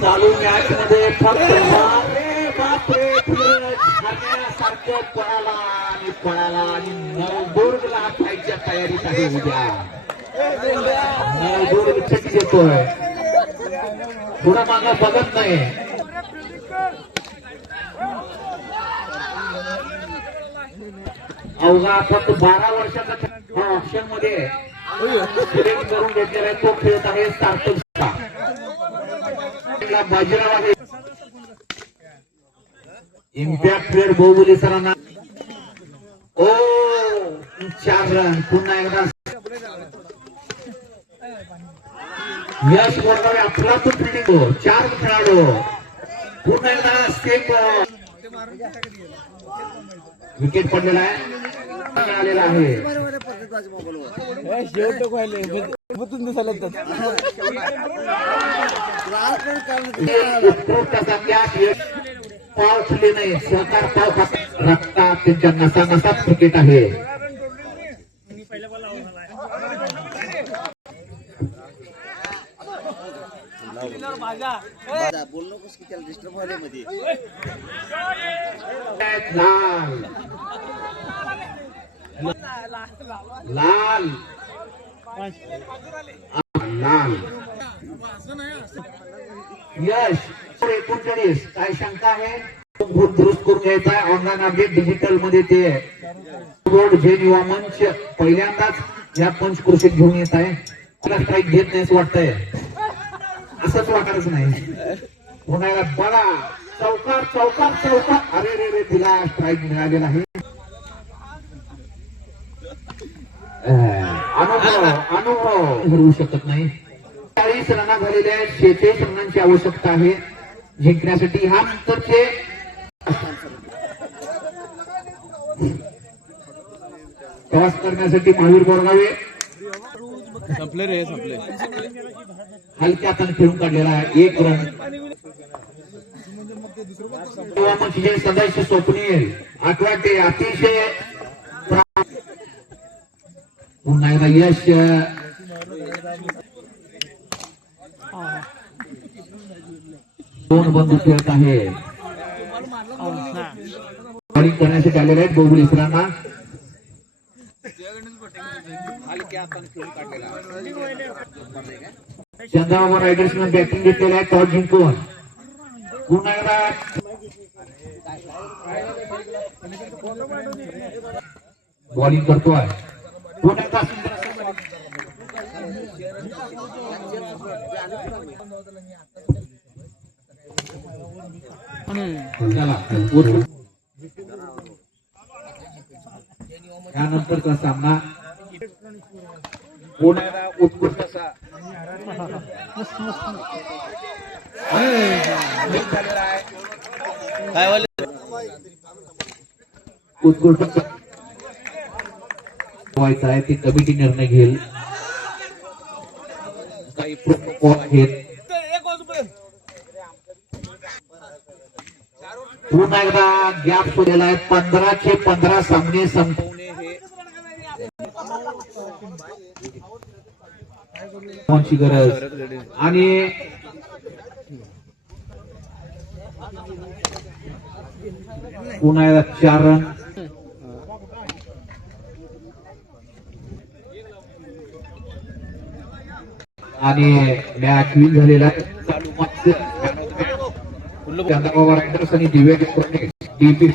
चालू मॅच मध्ये फक्त खाण्यासारखं पळाला आणि नवदुर्गला पाहायच्या तयारीत आहे. उद्या नवदुर्ग चटी देतोय, पुढं मागं बघत नाही. अवघा फक्त 12 वर्षाचा ऑप्शन मध्ये सिलेक्ट करून घेतलेला आहे. तो खेळत आहे सार्थक बाजीराव आहे. इम्पॅक्ट प्लेअर बहुबली सरांना 4 रन. पुन्हा एकदा यश मोडगावे आपला तो फिल्डिंग 4 खेळाडू. पुन्हा एकदा स्टेप विकेट पडलेला आहे, मिळालेला आहे. पाव फुले नाही, सहकार पाव खात रक्तात त्यांच्या नसा नसात क्रिकेट आहे. लाल लाल यश 39. काय शंका आहे? दुरुस्त करून घ्यायचा आहे. ऑनलाईन अपडेट डिजिटल मध्ये ते बोर्ड झेन युवा मंच पहिल्यांदाच या पंचकृषीत घेऊन येत आहे. त्याला स्ट्राईक घेत नाही असं वाटतंय, असंच वाटतच नाही. पुन्हा बडा चौकार चौकार चौकार. अरे रे रे, तिला स्ट्राईक मिळालेला आहे. अनुभव होऊ शकत नाही. 40 रना झालेल्या आहेत. 46 रनांची आवश्यकता आहे जिंकण्यासाठी. ह्या नंतरचे प्रवास करण्यासाठी महावीर बोरगावे संपले रे, संपले. हलक्या हाताने खेळून काढलेला आहे. 1 रन. सदस्य स्वप्नील आठवाटे अतिशय पुन्हा एकदा यश दोन बंधू खेळत आहे. बॉलिंग करण्यासाठी आलेले आहेत बहुबली सरांना. चंद्राबाबा रायडर्सने बॅटिंग घेतलेलं आहे टॉस जिंकून. पुन्हा एकदा बॉलिंग करतोय. पुन्हा एकदा त्यानंतरचा सामना पुन्हा उत्कृष्ट असा उत्कृष्ट व्हायचा आहे. ती कमिटी निर्णय घेईल. काही प्रोटोकॉल आहेत. पुन्हा एकदा गॅप सोडलेला आहे. 15चे 15 सामने संपवणे हे गरज. आणि पुन्हा एकदा 4 रन. आणि मॅच विन झालेला आहे. चालू मॅच चंद्रबाबा रायडर्स आणि दिव्या डीपी